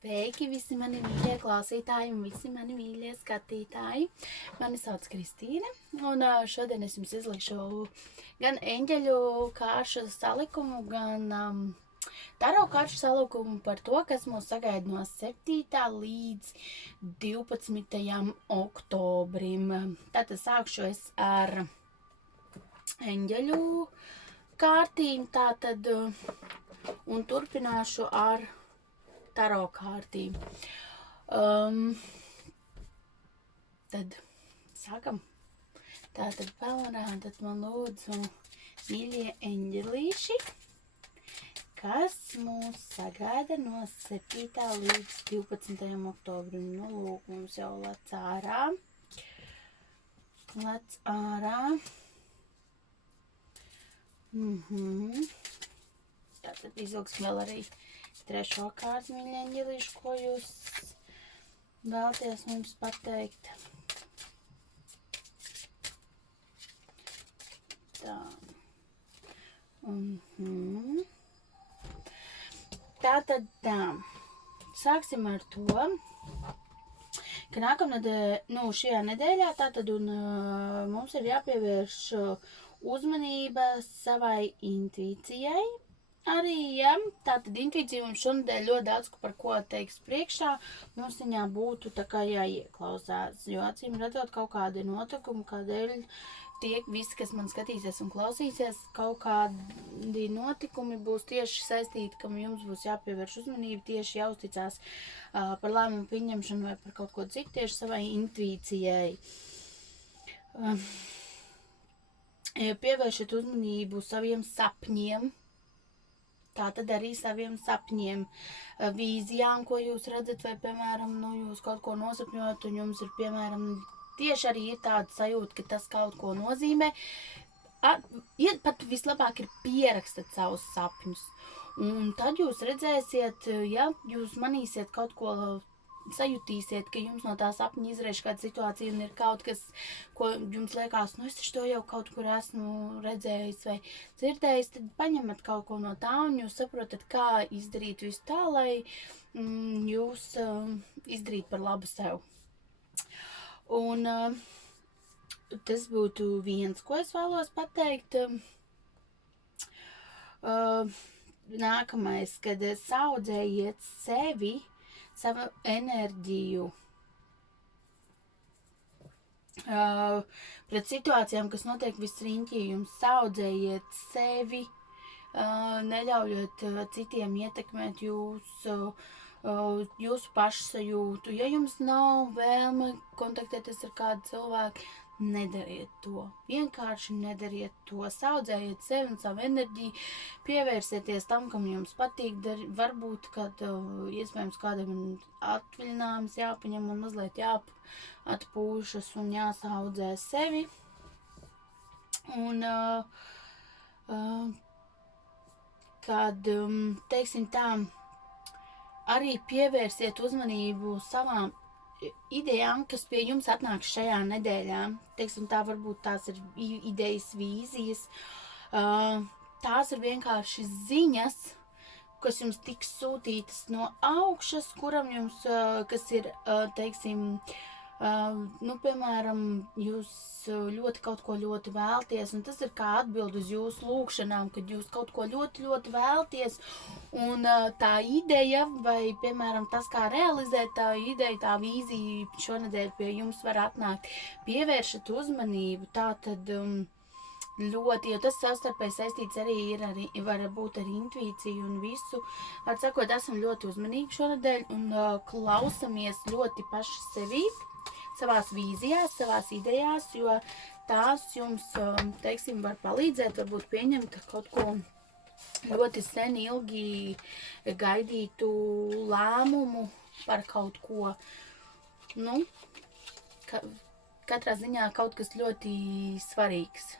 Sveiki visi mani mīļie klausītāji un visi mani mīļie skatītāji. Mani sauc Kristīne, un šodien es jums izlikšu gan eņģeļu kāršu salikumu, gan taro kāršu salikumu par to, kas mūs sagaida no 7. līdz 12. oktobrim. Tātad sākšu es ar eņģeļu kārtīm, un turpināšu ar taro kārtīm. Tad sākam. Tātad parādat man lūdzu mīļie eņģelīši, kas mūs sagaida no 7. līdz 12. oktobrim. Nu, lūk, mums jau lec ārā. Tātad izvilksim vēl arī trešo kārtu, mīļie eņģelīši, ko jūs vēlties mums pateikt. Tā. Tātad tā. Sāksim ar to, ka šajā nedēļā tātad mums ir jāpievērš uzmanība savai intuīcijai. Arī, ja, tātad intuīcija mums šonedēļ ļoti daudz par ko teiks priekšā, mums viņā būtu tā kā jāieklausās, jo acīm redzot kaut kādi notikumi, kādēļ tie visi, kas man skatīsies un klausīsies, kaut kādi notikumi būs tieši saistīti, kam jums būs jāpievērš uzmanība, tieši jāuzticās par lēmumu pieņemšanu vai par kaut ko citu, tieši savai intuīcijai. Pievēršat uzmanību saviem sapņiem, tātad arī saviem sapņiem, vīzijām, ko jūs redzat, vai, piemēram, jūs kaut ko nosapņot, un jums ir, piemēram, tieši arī ir tāda sajūta, ka tas kaut ko nozīmē. Pat vislabāk ir pierakstat savus sapņus, un tad jūs redzēsiet, ja jūs manīsiet kaut ko, sajutīsiet, ka jums no tā sapņa izrieš kāda situācija un ir kaut kas, ko jums liekas, es taču to jau kaut kur esmu redzējis vai dzirdējis, tad paņemat kaut ko no tā un jūs saprotat, kā izdarīt visu tā, lai jūs izdarīt par labu sev. Un tas būtu viens, ko es vēlos pateikt. Nākamais, kad saudzējiet sevi, savu enerģiju pret situācijām, kas notiek visriņķī, jums saudzējiet sevi, neļaujot citiem ietekmēt jūsu pašsajūtu. Ja jums nav vēlme kontaktēties ar kādu cilvēku, nedariet to. Vienkārši nedariet to. Saudzējiet sevi un savu enerģiju, pievērsieties tam, kam jums patīk. Varbūt, kad iespējams kādam atvaļinājums jāpaņem un mazliet jāatpūšas un jāsaudzē sevi. Un kad, teiksim tā, arī pievērsiet uzmanību savām idejām, kas pie jums atnāks šajā nedēļā. Teiksim tā, varbūt tās ir idejas, vīzijas. Tās ir vienkārši ziņas, kas jums tiks sūtītas no augšas, kuram jums, kas ir, teiksim, piemēram, jūs ļoti kaut ko ļoti vēlties, un tas ir kā atbild uz jūsu lūgšanām, kad jūs kaut ko ļoti, ļoti vēlties, un tā ideja, vai, piemēram, tas, kā realizēt tā ideja, tā vīzija šonedēļ pie jums var atnākt. Pievēršat uzmanību, tātad ļoti, jo tas savstarpēji saistīts arī var būt ar intuīciju un visu. Var sakot, esam ļoti uzmanīgi šonedēļ un klausamies ļoti paši sevī, savās vīzijās, savās idejās, jo tās jums, teiksim, var palīdzēt, varbūt pieņemt kaut ko ļoti sen ilgi gaidītu lēmumu par kaut ko. Katrā ziņā kaut kas ļoti svarīgs.